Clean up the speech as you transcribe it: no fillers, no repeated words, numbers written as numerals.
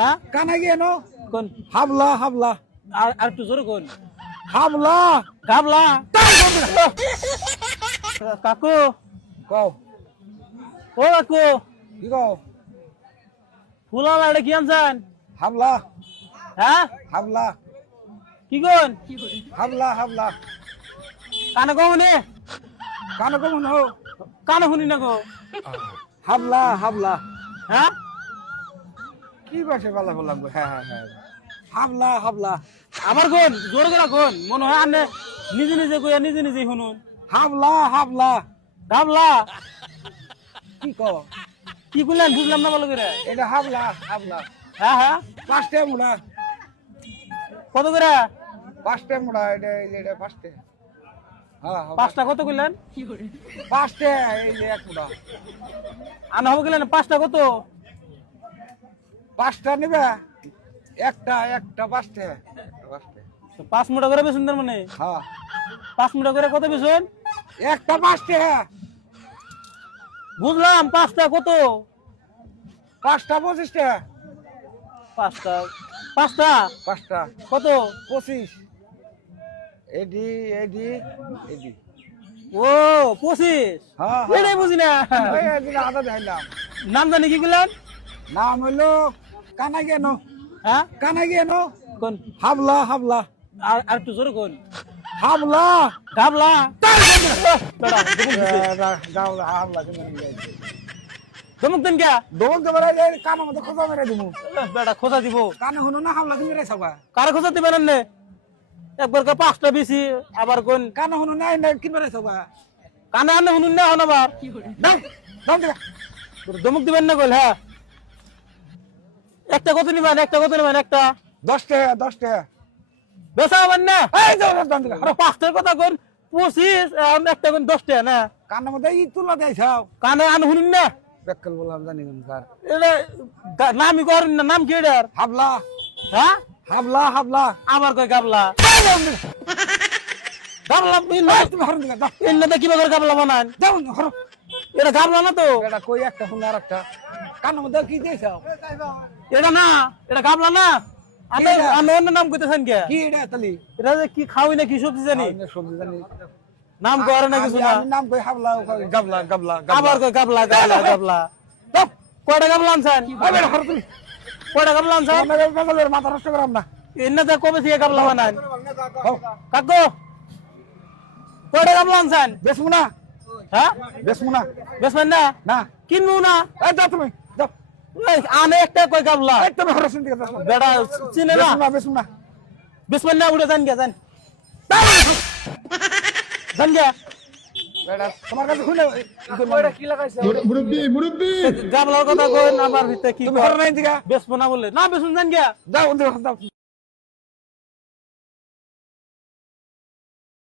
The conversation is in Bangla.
হ্যাঁ কানা গেনো কোন হাবলা হাবলা আর একটু জোরে কোন হাবলা গাবলা কাকু কও ও কাকু কি কও ফুলা লাড়ে কি আনছেন হাবলা হ্যাঁ হাবলা কি কোন হাবলা হাবলা কানে কো মনে কানা কমন হো কানে শুনি না গো হাবলা হাবলা হ্যাঁ কি ভাষা বলা বললাম হ্যাঁ হ্যাঁ হ্যাঁ হাবলা হাবলা আবার কোন জোরে করে কোন মনে হয় আনে নিজে নিজে কইয়া নিজে নিজে শুনুন হাবলা হাবলা গাবলা কি কও কি কইলেন বুঝলাম না ভালো করে এটা হাবলা হাবলা হ্যাঁ হ্যাঁ পাঁচটা মুড়া কত করে পাঁচটা মুড়া এটা পাঁচটা হ্যাঁ হ্যাঁ পাঁচটা কত কইলেন পাঁচটা এই যে এক মুড়া আনা হবে গেলেন পাঁচটা কত পাঁচটা নিবে একটা একটা পাঁচটা পাঁচটা 5 মুঠা করে বেচুন তার মানে হ্যাঁ 5 মুঠা করে কত বেচুন একটা পাঁচটা বুঝলাম পাঁচটা কত পাঁচটা 25 টাকা পাঁচটা পাঁচটা পাঁচটা কত 25 এডি এডি এডি ও 25 হ্যাঁ এটাই বুঝি না ওই এদিন আদা দেখাইলাম নাম জানি কি বললেন নাম হইলো কানা গেনো হ্যাঁ কানা গেনো কোন হাবলা হাবলা আর একটু জোরে কোন হাবলা গাবলা গাওলা হাবলা দমক দেন কে দোল দেবার কানা মতো খোঁজা মেরে দিমু বেটা খোঁজা দিব কানে হনো না হাবলা তুমি রে সবা কারে খোঁজা দিবেন না একবার কে পাঁচটা বেশি আবার কোন কানে হনো না না কি মেরে সবা কানে আনে শুনুন না হন আবার দাও দাও দেখা দমক দিবেন না কইল হ্যাঁ একটা কত নিবেন একটা কত নিবেন একটা 10 টাকা 10 টাকা বেচা হবেন না এই দাও দাও দেখা আরে পাঁচটার কথা কোন 25 আর একটা কোন 10 টাকা না কানে মধ্যে ই তুলা দেখাও কানে আনে শুনুন না বেকল বললাম জানি না স্যার এটা নামই করেন না নাম কি এটার হাবলা হ্যাঁ হাবলা হাবলা আবার কই গাবলা গাবলা তুমি হরন দিলা দাও ইন্না কিবা করে গাবলা বানান দাও হর এটা গাবলা না তো এটা কই একটা শুন আর একটা কানে মধ্যে কি দেখাও এটা না এটা গাবলা না আমি এটা? আমি অন্য নাম কইতেছেন কে কি এটা তালি এটা যে কি খাওয়াই না কি সবজি জানি আমি সবজি জানি নাম করে না কিছু না আমি নাম কই হাবলা গাবলা গাবলা আবার কই গাবলা গাবলা গাবলা দাও কয়টা গাবলা আনছেন আবে হর তুমি কয়টা গাবলা আনছেন আমাদের বেঙ্গলের মাথা নষ্ট করাম না ইন্না তো কবে থেকে গাবলা বানান দাও কাকু কয়টা গাবলা আনছেন বেসমু না হ্যাঁ বেসমু না বেসবেন না না কিনবো না এই দাও তুমি দাও এই, আনে একটা কই গাবলা এই তুমি হর শুন দিকে দাও বেটা চিনে না বেসমু না বেসবেন না উড়ে যান গে যান যান গে বেটা তোমার কাছে খুলে ওইটা কি লাগাইছে মুরব্বি মুরব্বি গাবলার কথা কই আবার ভিতরে কি তুমি হর নাই দিকে বেসবো না বললে না বেসুন যান গে দাও দাও